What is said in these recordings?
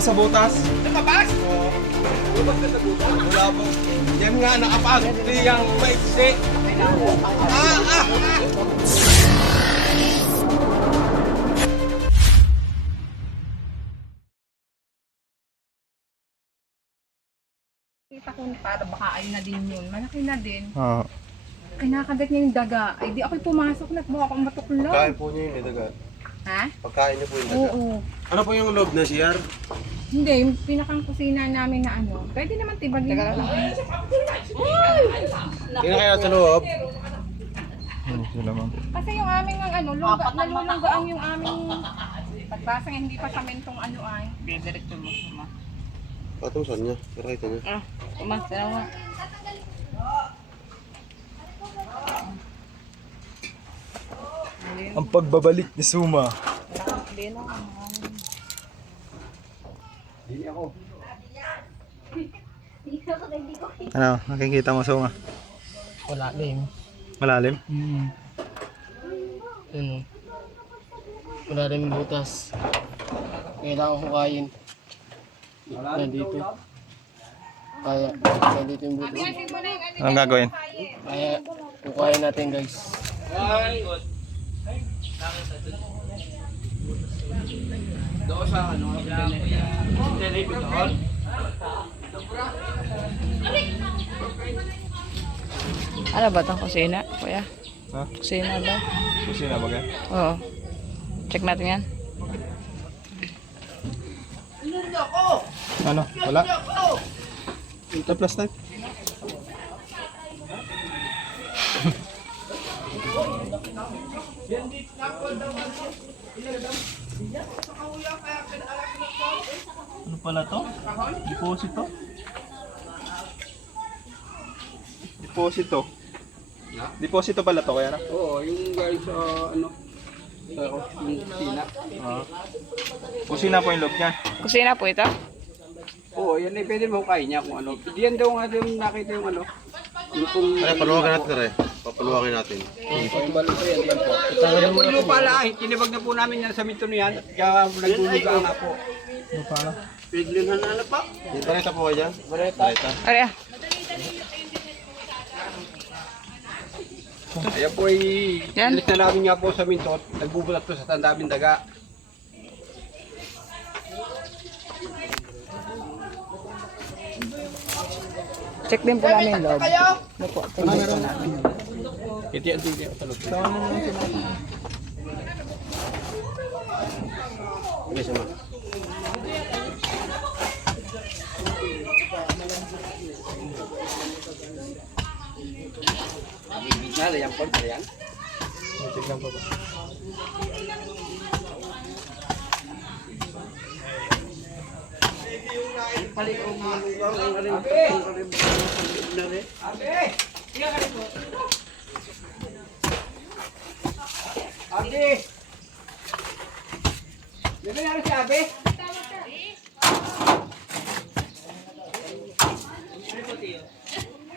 ba sa butas? Nakabas? Oo. Lumabas ka sa buta? Wala po. Yan nga, nakapasok diyang maiksi. Kita ko para baka ayun na din yun. Malaki na din. Oo. Kinakagat niya yung daga. Ay di ako'y pumasok na mukha akong matuklaw. Pagkain po niyo yun, daga. Ha? Pagkain niyo po yung daga. Oo. Ano po yung loob na CR? Hindi, yung pinakang kusina namin na ano. Pwede naman tibagin. Hindi na kaya sa loob? Sila ma'am. Kasi yung aming ano, nalulunggaan yung aming pagbasa hindi pa sa mentong ano ay. Diretso mo. Patong saan niya? Pakita niya. Umasaw mo. Ang pagbabalik ni Suma. Ano? Nakikita mo Suma? Malalim. Malalim? Ano? Malalim yung butas. Kailangan hukayin. Nandito. Kaya, nandito yung butas. Anong gagawin? Kaya, hukayin natin guys. Doon sa ano? Doon? Ano ba itong kusina, kuya? Ha? Kusina ba? Kusina ba gan? Oo. Check natin yan. Ano? Wala? Ito plastic? Ano pala to? Deposito? Deposito. Deposito pala to kaya na? Oo, yung guys sa ano? Sa yung kusina. Kusina po yung loob niya. Kusina po ito? Oo, yan ay pwede mo kain niya kung ano. Diyan daw nga yung nakita yung ano. Yung kung... Ay, paluwagan natin rin. Papaluwagan natin. Yung balo pa yan, yan po. Yan po yung lupa lang. Tinibag na po namin yan sa mito na yan. Kaya nagbubuga nga po. Lupa na. Pidlingan na ano pa? Yung bareta po kayo dyan? Bareta. Aray ah. Ayan po ay... Yan. Ilis na namin nga po sa mintot. Nagbubulat to sa tandaming daga. Check din po namin yung loob. Ano po? Tingnan po namin. Iti-iti sa loob. Hindi siya ma'am. Nada, yan po. Yan. Check lang po ba? Abi! May nangyari si Abi?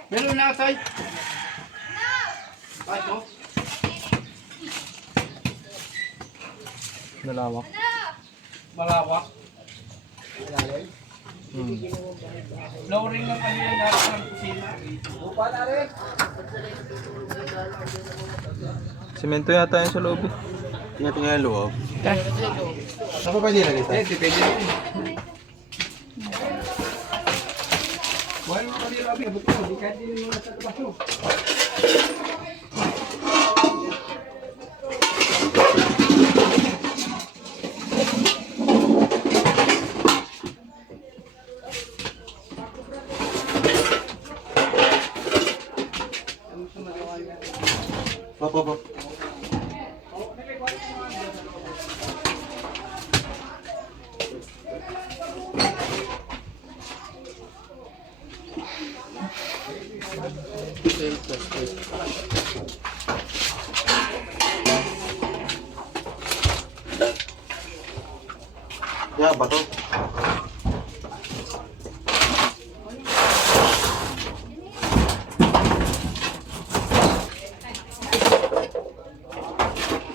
Meron na tay. Ito. Nalawak. Malawak. Flooring lang kami yung dapat ng kusina. Lupa na rin. Semento yata yun sa loob eh. Tingnan nga yung loob. Saan pa pwede ilagay tayo? Depende rin. Buhay mo kami yung Abi. Abot ko. Di kahit din mo nasa tabaso. Pop. Ya, bato.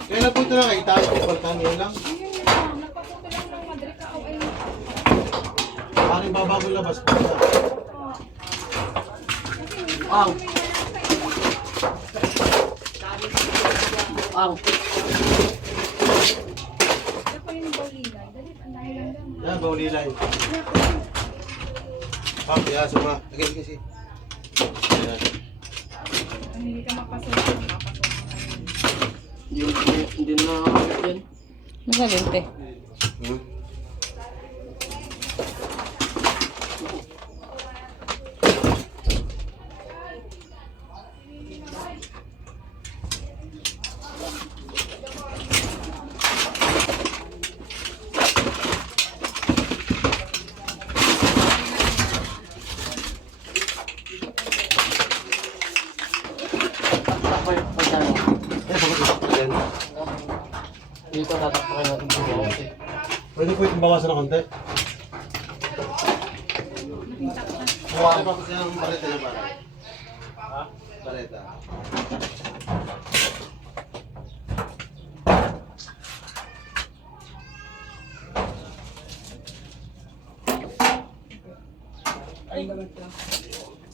Kaya na po ito na kay tayo, balkan yun lang. Napaputol lang ng madre ka. yung babagong labas. Ang. Ang. Ako yung bawlilay. Dali, ang dahil lang lang. Yan, baulilay. Pap, yan, suma. Lagyan kasi. Yan. Ang hindi ka mapasok, mapasok ka ngayon. Hindi na yan. Mas nalinte. Hmm? Pagkano? Yan. Dito tatakpakan natin sa bawat eh. Pwede po itong bawasan ng konti. Wow. Tapos yung bareta niya para. Ha? Bareta.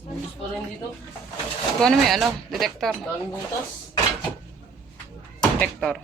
Butas pa rin dito. Kung ano may ano, detector. Daming butas. Detector.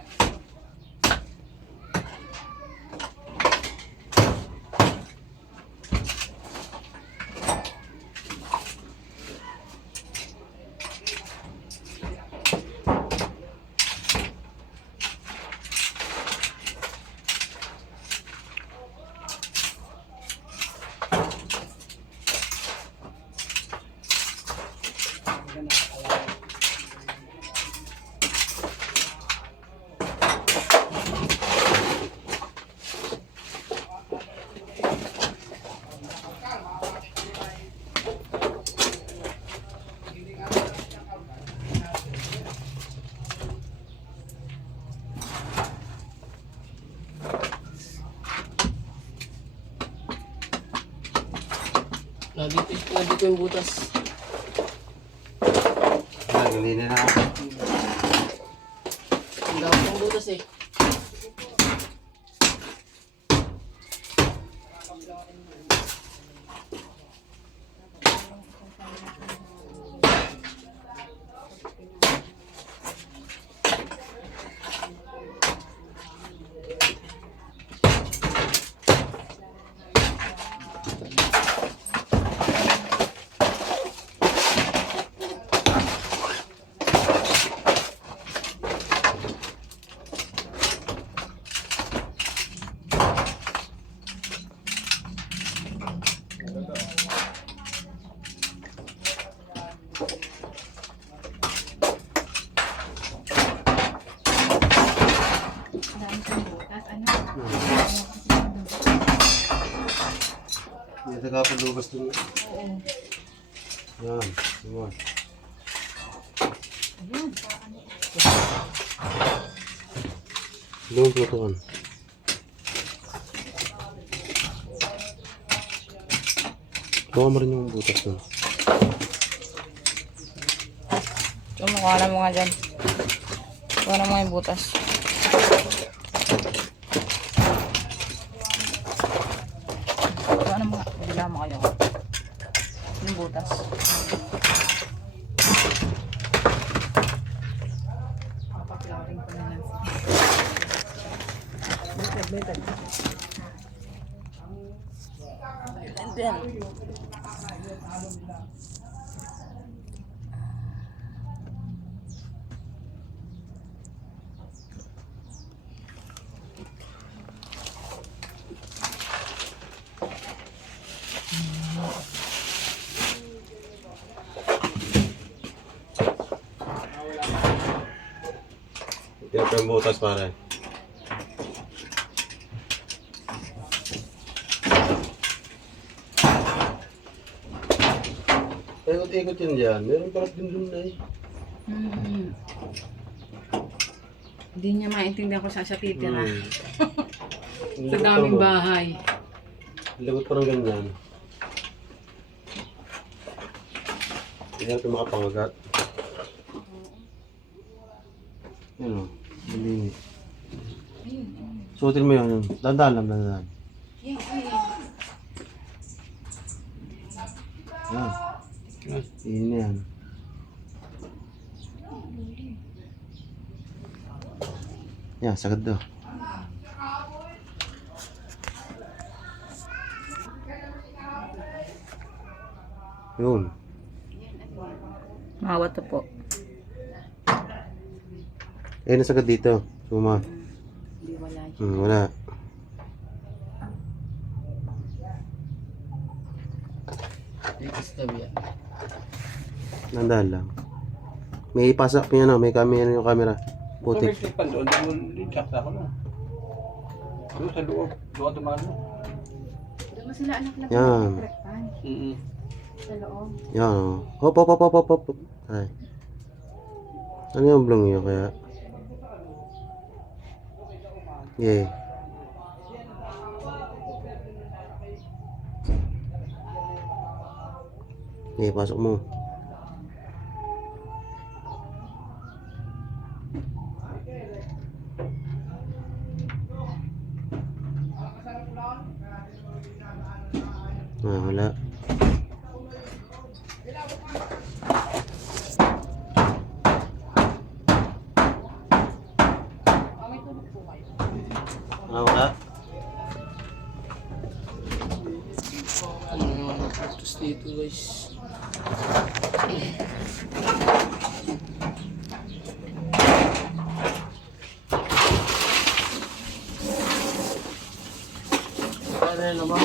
Nandito yung butas. Yan, hindi na ako. Ang dami ng butas eh. Dami kang butas. Ano? Hindi nagkapalubas dun. Yan, yun. Doon po doon. Kuha mo rin yung butas doon. So, mukha na mo nga dyan. Kuha na mo yung butas. Kuha na mo nga. Bila mo kayo. Yung butas. Papaploring ko na lang. And then, Yan po yung butas pare. Ikot-ikot yun dyan. Meron parang din doon na eh. Hindi niya maintindihan kung saan siya titira. Sa Sa daming bahay. Lagot parang ganyan. Hindi natin makapangagat. Yan o. Malingit. Suotin mo yun. Dandan lang, dandan. Yan. Yun yan. Yan, sagad daw. Yun. Mawat to po. Eh, nasagad dito. Suma. Hindi wala. Wala. Nandahan lang. May ipasa pa yan, may camera yung camera. Putik. Putik. Doon sakta ko na. Doon sa loob. Doon tumano. Doon mo sila anak na Yan. sa loob. Yan. Hop, hop, hop, hop, hop, hop. Ay. Ano yung blong yun kaya? Yay. Yay, pasok mo. Wala. Wala. Tapos dito guys. Ano naman?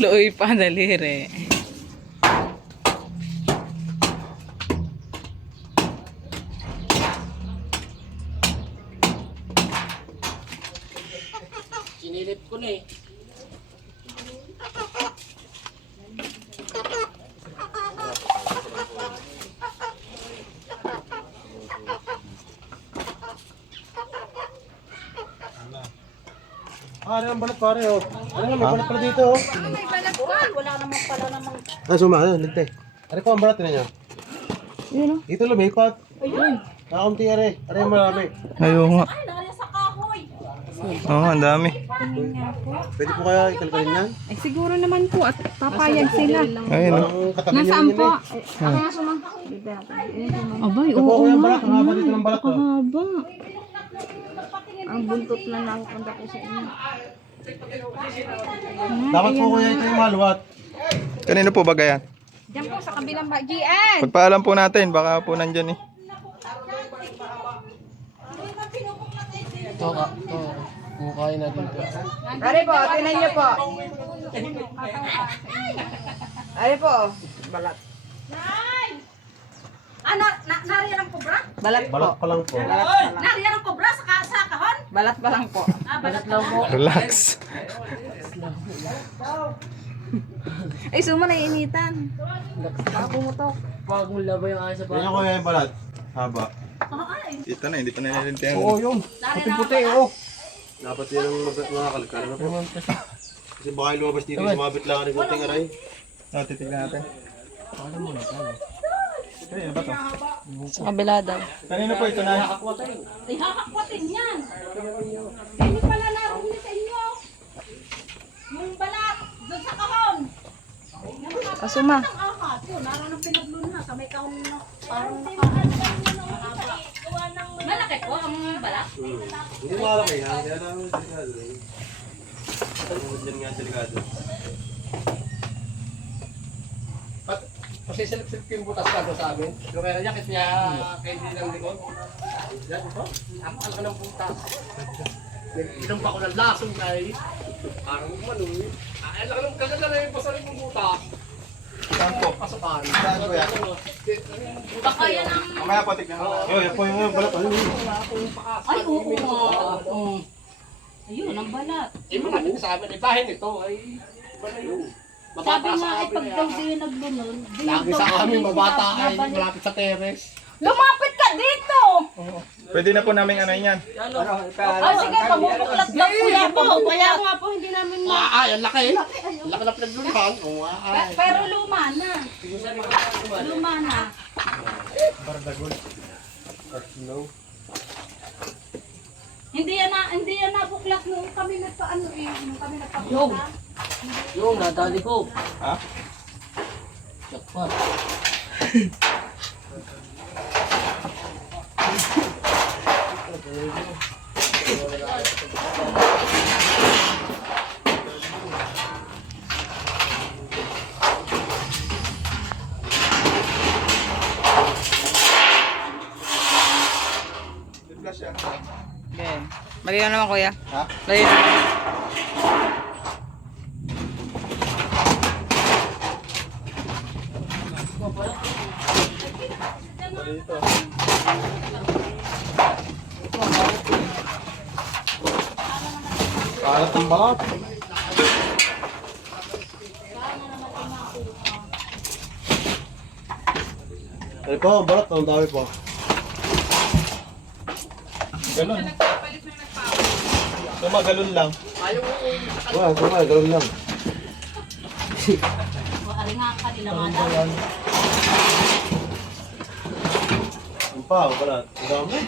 Looy pa daliri. Sinilip ko na eh. Ano ang balat pare oh? Ano nga, may balat pala dito oh. May balat ka. Wala naman pala namang... Suma, linte. Ano po ang balat niya? Yun o. Dito lumipat. Ayun. Nakakunti are. Are yung marami. Ayun nga. Ay, nakalas sa kahoy. Oo, ang dami. Pwede po kaya ikalkalin yan? Ay, siguro naman po at papayag sila. Ayun o. Ang katabi niya Nasaan yun po? eh. Ako nga sumang... Abay, Ito po oo kuya ang nga. balat. Ang haba dito ng balat oh. Haba. Ang buntot na nakupunta ko sa inyo. Dapat po kuya ito yung maluwat. Kanino po ba yan? Diyan po sa kabilang ba? GN! Pagpaalam po natin, baka po nandyan eh. Ito ka. Ito. Kukain natin ito. Ari po, tinan niyo po. Ari po. Balat. Nariyan ang kubra? Balat po. Balat pa lang po. Nariyan ang kubra sa kahon? Balat pa lang po. Balat lang po. Relax. Ay, suma na initan. Pag mula ba yung asa Yan yung kuya yung balat. Haba. Ito na, hindi pa nanilintihan. Oo, yun. Puti-puti, oo. Dapat yan ang mga kalkal na po. Kasi baka yung lumabas dito, sumabit lang ang kunting aray. Titignan natin. Kanino ba to? Sa kabila daw. Kanino po ito na? Ay, hakakwatin yan. Hindi pala naroon sa inyo. Yung balat, doon sa kahon. Asuma. Ang akat, yun, naroon ang pinaglunha sa may kahon na. Parang malaki po ang balat. Hindi malaki yan, kaya namin delikado eh. Dyan nga delikado. Kasi silip-silip ko yung butas ka doon sa amin. Yung kaya yakit niya kay hindi ng likod. Yan ito. Ang ka ng butas. Inom pa ko ng lasong kay. Parang manoy. Ay, alam ka ng kaganda na yung pasarin ng butas. Saan po? Pasukan. Saan po yan? Baka yan ang... Mamaya po, tignan mo. Yan po yung balat. Ay, oo nga. Ayun, ang balat. Eh, mga din sa amin, ibahin ito ay iba na yun. Sabi Mabata nga, sa eh, amin pag na daw yan. di naglunod, Lagi sa amin, mabata ay malapit sa teres. lumapit ka dito! Pwede na po namin ano yan. Oh, sige, pamupuklat daw kuya po. Kaya nga po, hindi namin ma... Ay, ang laki. Ang laki na pinagluluhan. Ay. Pero luma na. Luma na. Hindi yan nabuklat nung kami nagpaano eh. Nung kami Yung. nagpapunta. Yung, nadali ko. Ha? Jackpot. Yan. Malinaw naman kuya. Ha? Malinaw. Dito. Kalat ang balat. Ano po, balat, ang dami po. Galon. Galon lang. Wala, wala, ganoon lang. Ari nga ang kanila nga daw. Ang pa, balat. Ang dami.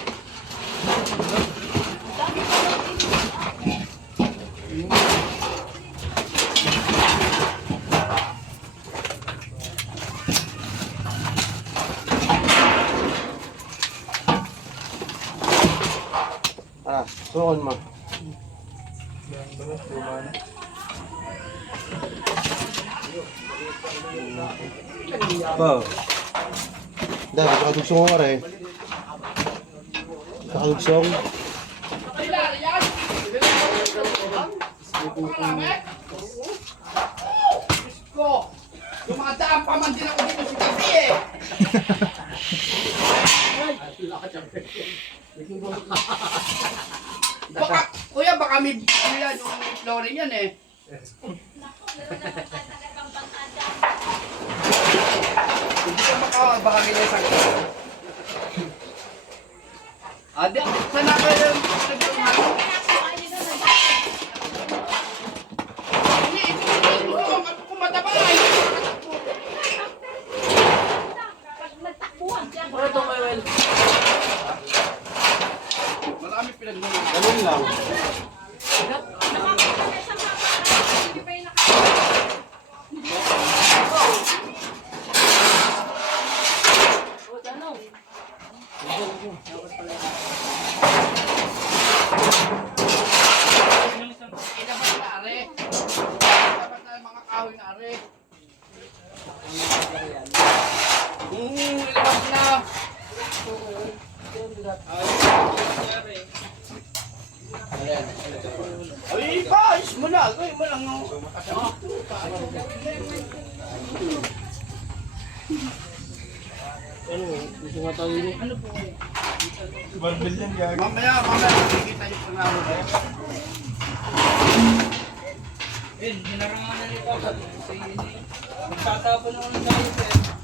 Sukan mo. Ba. Dahil kakadugsong ko rin. Kakadugsong. Dumadaan pa man din ako dito sa gabi eh. Baka, kuya, baka may yan, yung flooring yan eh. Hindi ka baka may isang sana kayo kung mataba ay Pag nagtakbuhan siya. Ano ito, Maywell? marami pinagmumulong. Galon lang. Ilabas na are. Ilabas na mga kahoy na are. Ilabas na. Ay, ayos mo na. Ay, mo lang. Barbel yan, gag. Mamaya, makikita yung pangalan kayo.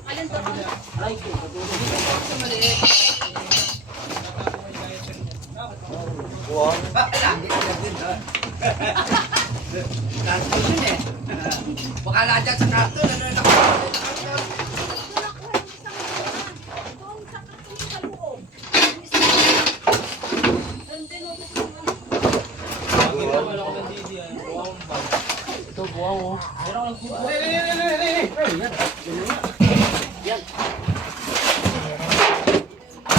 Alin to? Nandun eh. Baka na dyan sa kanto. Doon sa kanto sa loob. Doon din ako Ito, buwang oh.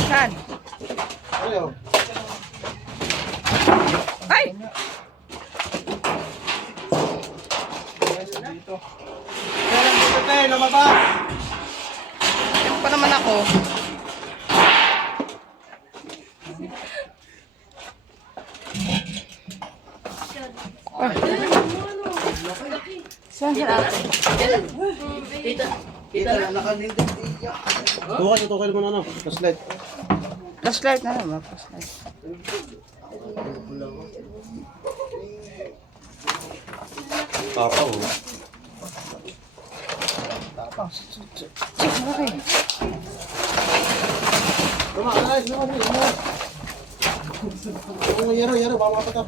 Saan? Ayaw. Ay! Dito tayo, lumabas. Ito pa naman ako. Saan sila? Tukay mo na ano. Flashlight. Flashlight na naman. Flashlight. Tapaw. Check mo kayo. Tama, alas, naman. Oh, yero, baka makapatak.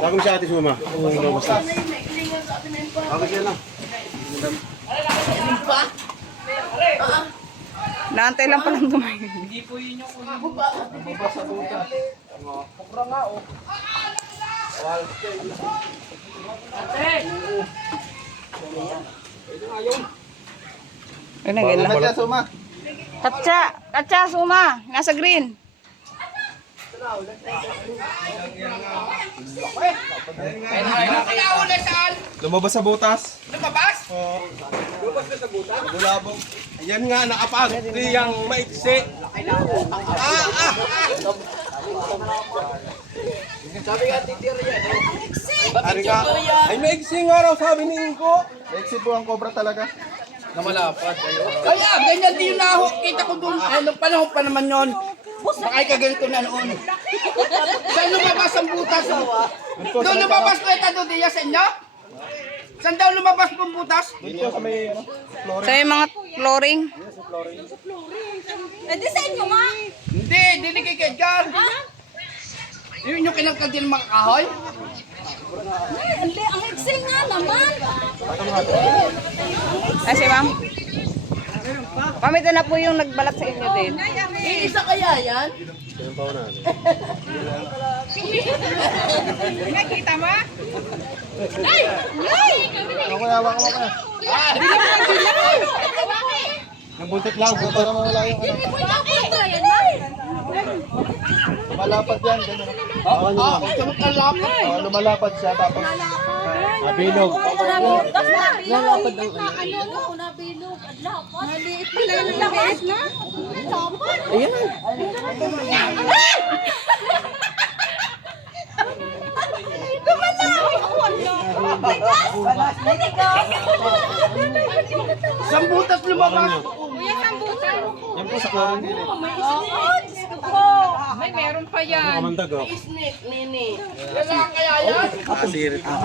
Bago mo siya ate suma. Basta. Bakit yan lang? Naantay lang palang dumayo. Ay, nagala. Katya, suma. Katsa, suma. Nasa green. Lumabas sa butas. Bulabog. Ayan nga, nakapag. Yang maiksi. Sabi nga, titirya. Ari nga. Ay, maiksi nga raw, sabi ni Inko. Lexi po ang cobra talaga. Kaya, ganyan din yung naho. Kita ko doon. Nung panahon pa naman yon. Baka kaganito na noon. Saan lumabas ang butas? Doon lumabas ko ito doon diya sa inyo? Saan daw lumabas po ang butas? Sa yung mga flooring. Eh, di sa inyo nga. Hindi, hindi kay Kedgar. Yun yung kinangkal din mga kahoy. Hindi, ang eksing nga naman. Kasi ma'am. Pamito na po yung nagbalat sa inyo din. Iisa kaya yan? Nakita mo? Nabuntik lang, para mawala yung ano. Lumalapad yan, gano'n. Lumalapad siya, tapos nabilog. Lalapad ang ano. Nabilog. Maliit pala yung lakas na. Dapat. Ayan. Isang butas lumabas. Yan po sa chlorine din May meron pa yan. Kamandag oh. Kaya kaya yan? Asirit na.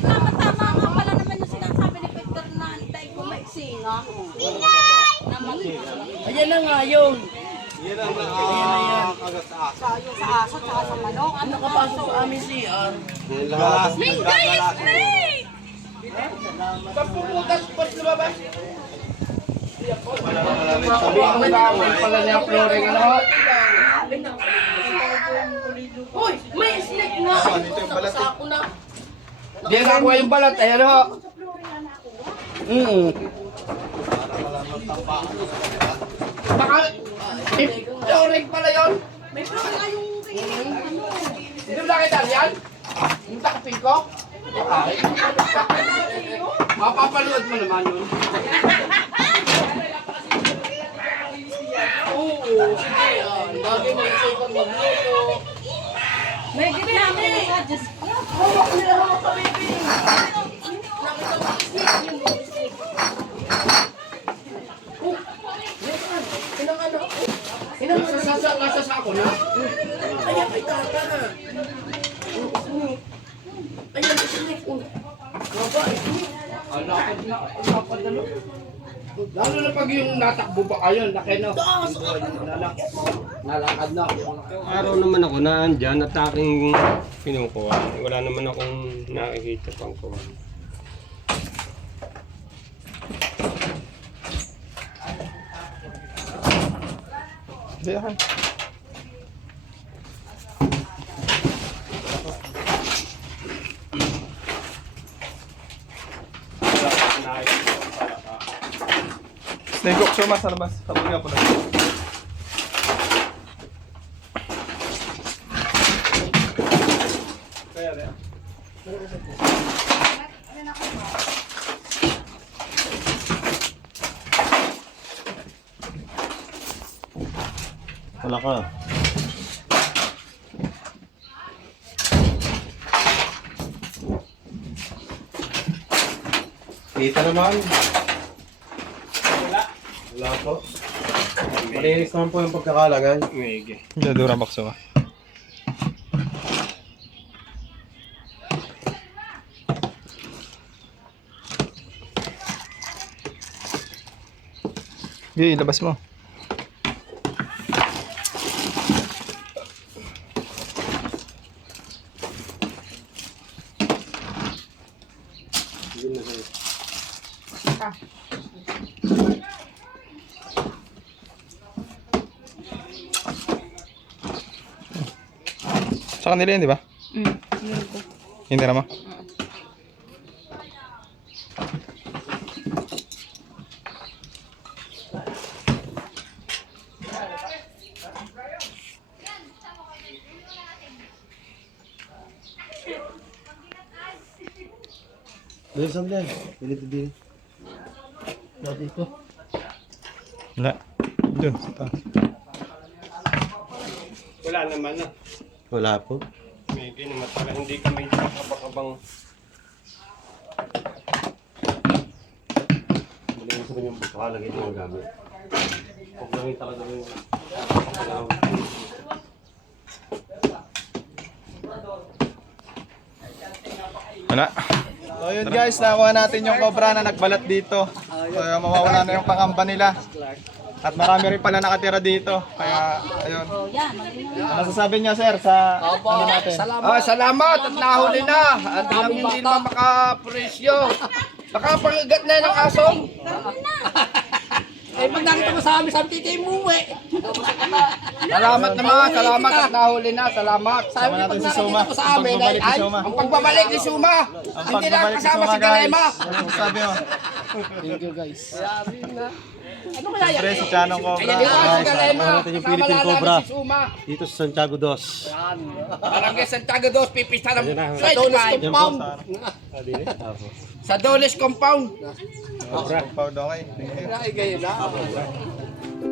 Tama-tama nga pala naman yung sinasabi ni Peter na antay ko maiksinga. Ayan na nga yun. Yan ang nakakagat sa asa. Sa aso, tsaka sa manok. Ano ka Nakapasok sa amin CR. Yan lahat. Sampung butas pas lumabas. Sabi ko na pala niya flooring ano. Uy, may snake na. Dito yung balat eh. Ako na. Di nakuha yung balat. Ayan ho. Baka flooring pala yun. May pala yung Hindi mo nakita yan? Yung takpin ko? Ay. Mapapanood mo naman yun. Oo, sige. Lagi mo yung ikon magluto. may ginami. Diyos ko. Hawak nila, hawak ka, baby. Nakita mo yung snake, yung snake. Oh, inang ano? Inang nasa sa ako na? Ayan, ay tata na. Ayan, snake. Baba, snake. Alakad na, ano? Lalo na pag yung natakbo pa kayo, laki na. Nalakad na. Araw naman ako na andyan at aking pinukuha. Wala naman akong nakikita pang kuha. Diyan. Snake hook suma sa labas. Kapag nga po na. Kaya rin. Wala ka. Kita naman. Wala po. Malinis naman po yung pagkakalagay. Ngege. Hindi, Durabox suma. Okay, labas mo. Sa kanila yun, di ba? Meron ko. Hindi naman. Dahil saan yan? Pilit din. Dito. Wala. Doon, sa taas. Wala naman na. Wala po. Maybe naman talaga hindi kami nakabakabang. Hindi mo sabihin yung pakalagay ito yung gamit. Huwag lang yung talaga yung Wala. So yun guys, nakuha natin yung cobra na nagbalat dito. So mawawala na yung pangamba nila. At marami rin pala nakatira dito. Kaya ayun. Ano sasabi niya sir sa ano natin? Salamat at nahuli na. At lang hindi naman makapresyo. Nakapangagat na ng asong. Eh, pag nakita mo sa amin, sabi titi umuwi. Salamat naman. Salamat at nahuli na. Salamat. Sabi Sama niya, natin pag si nakita Suma. mo sa amin, Ang pagbabalik ni ay, Suma. Ang pagbabalik ni Suma. Ang Hindi na pagbabalik ni kasama Suma si Galema. guys. Ano sasabi mo? Thank you guys. Ano kaya yan? Siyempre si Chanong Cobra. Hindi na si Galema. natin yung Kasama Philippine lang Cobra. namin si Suma. dito sa Santiago Dos. Barangay Santiago Dos. Pipista ng Sa Donis Compound. Sa Doles Compound. Cobra. Okay. Thank you. Ay, gayon na.